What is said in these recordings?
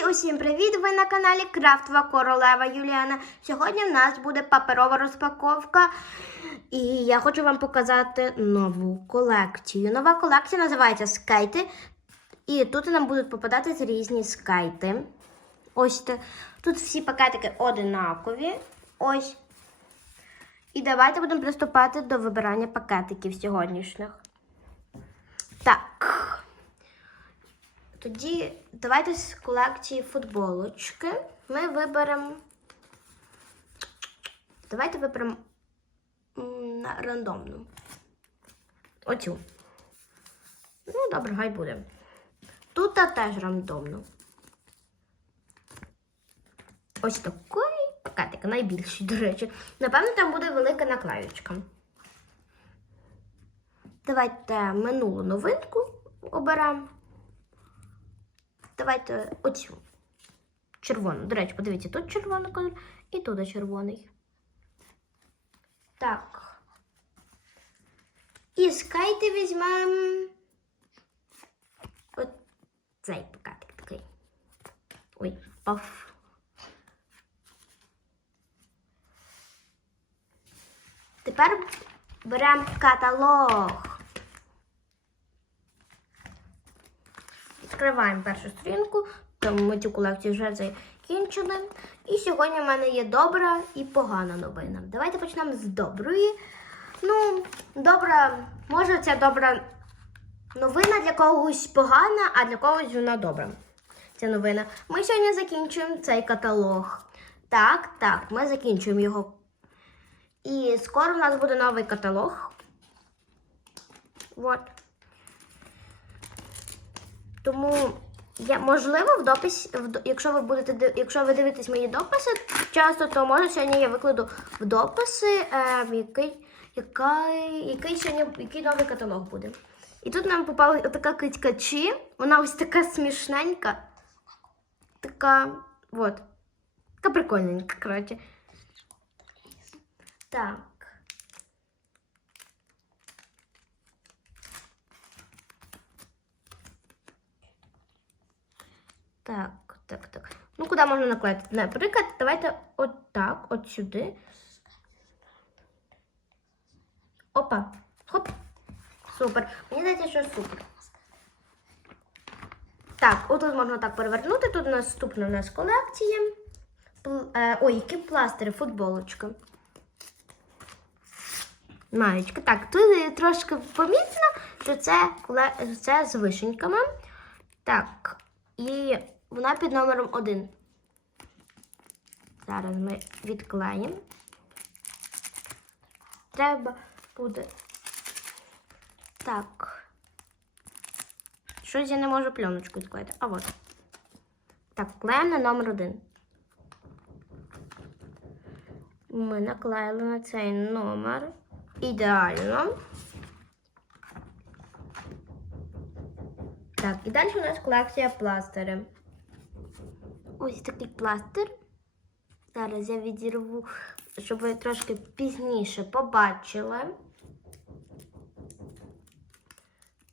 Друзі, усім привіт! Ви на каналі Крафтова Королева Юліана. Сьогодні в нас буде паперова розпаковка. І я хочу вам показати нову колекцію. Нова колекція називається скейти. І тут нам будуть попадатись різні скейти. Ось тут всі пакетики одинакові. Ось. І давайте будемо приступати до вибирання пакетиків сьогоднішніх. Так. Тоді давайте з колекції футболочки ми виберемо. Давайте виберемо рандомну. Оцю. Ну, добре, хай буде. Тут теж рандомно. Ось такий пакетик, найбільший, до речі. Напевно, там буде велика наклеючка. Давайте минулу новинку оберемо. Давайте оцю. Червону. До речі, подивіться, тут червоний колір і тут червоний. Так. І скайти візьмемо. От цей пакетик такий. Ой, паф. Тепер беремо каталог. Відкриваємо першу сторінку, тому ми цю колекцію вже закінчили. І сьогодні в мене є добра і погана новина. Давайте почнемо з доброї. Ну, добра, може, ця добра новина для когось погана, а для когось вона добра. Ця новина. Ми сьогодні закінчуємо цей каталог. Так, так, ми закінчуємо його. І скоро в нас буде новий каталог. Вот. Тому я можливо в дописі, в, якщо ви будете якщо ви дивитесь мої дописи часто, то може сьогодні я викладу в дописи, е, який, який, який сьогодні який новий каталог буде. І тут нам попала така кицька Чі. Вона ось така смішненька. Така. от. Така прикольненька, коротше. Так. Так, так, так. Ну, куди можна наклеїти? Наприклад, давайте от так, от сюди. Опа. Хоп. Супер. Мені здається, що супер. Так, отут можна так перевернути. Тут наступна у нас колекція. Е, ой, які пластири, футболочка. Маєчка. Так, тут трошки помітно, що це, це з вишеньками. Так, і вона під номером один. Зараз ми відклеїмо. Треба буде. Так. Щось я не можу пленочку відклеїти. А от. Так, клеїмо на номер один. Ми наклеїли на цей номер. Ідеально. Так, і далі у нас колекція пластирів. Ось такий пластир. Зараз я відірву, щоб ви трошки пізніше побачили.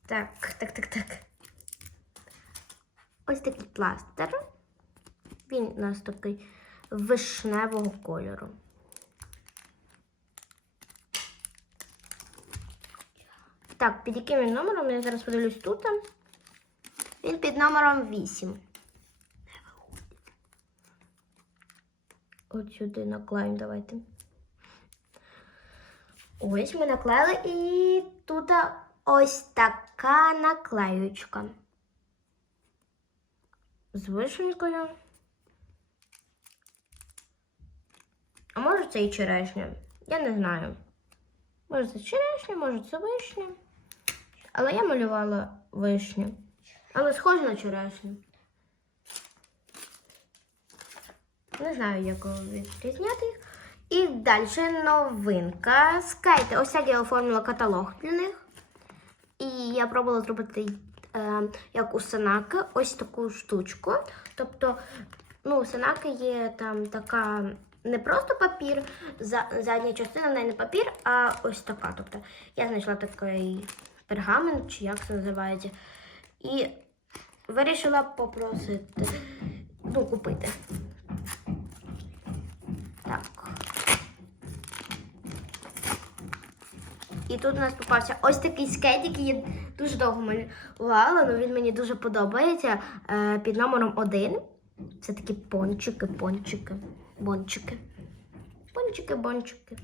Так, так, так, так. Ось такий пластир. Він у нас такий вишневого кольору. Так, під яким він номером? Я зараз подивлюсь тут. Він під номером 8. От сюди наклеїмо, давайте. Ось ми наклеїли і тут ось така наклеючка. З вишенькою. А може це і черешня? Я не знаю. Може це черешня, може це вишня. Але я малювала вишню. Але схоже на черешню. Не знаю, як відрізняти їх. І далі новинка. Скайте. Ось як я оформила каталог для них. І я пробувала зробити, е, як у Санаки, ось таку штучку. Тобто, ну, у Санаки є там така не просто папір, за, задня частина не папір, а ось така. Тобто, я знайшла такий пергамент, чи як це називається. І вирішила попросити ну, купити. Так. І тут у нас попався ось такий скейт, який я дуже довго малювала, але він мені дуже подобається. Е, під номером один. Це такі пончики, пончики, бончики. Пончики, бончики.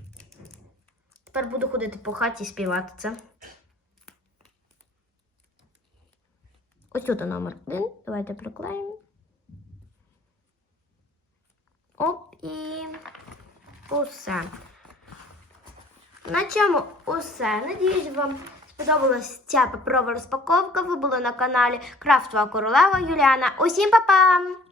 Тепер буду ходити по хаті і співати це. Ось тут номер один. Давайте приклеїмо. Оп і усе. На цьому усе. Надіюсь, вам сподобалась ця паперова розпаковка. Ви були на каналі Крафтова Королева Юліана. Усім па-па!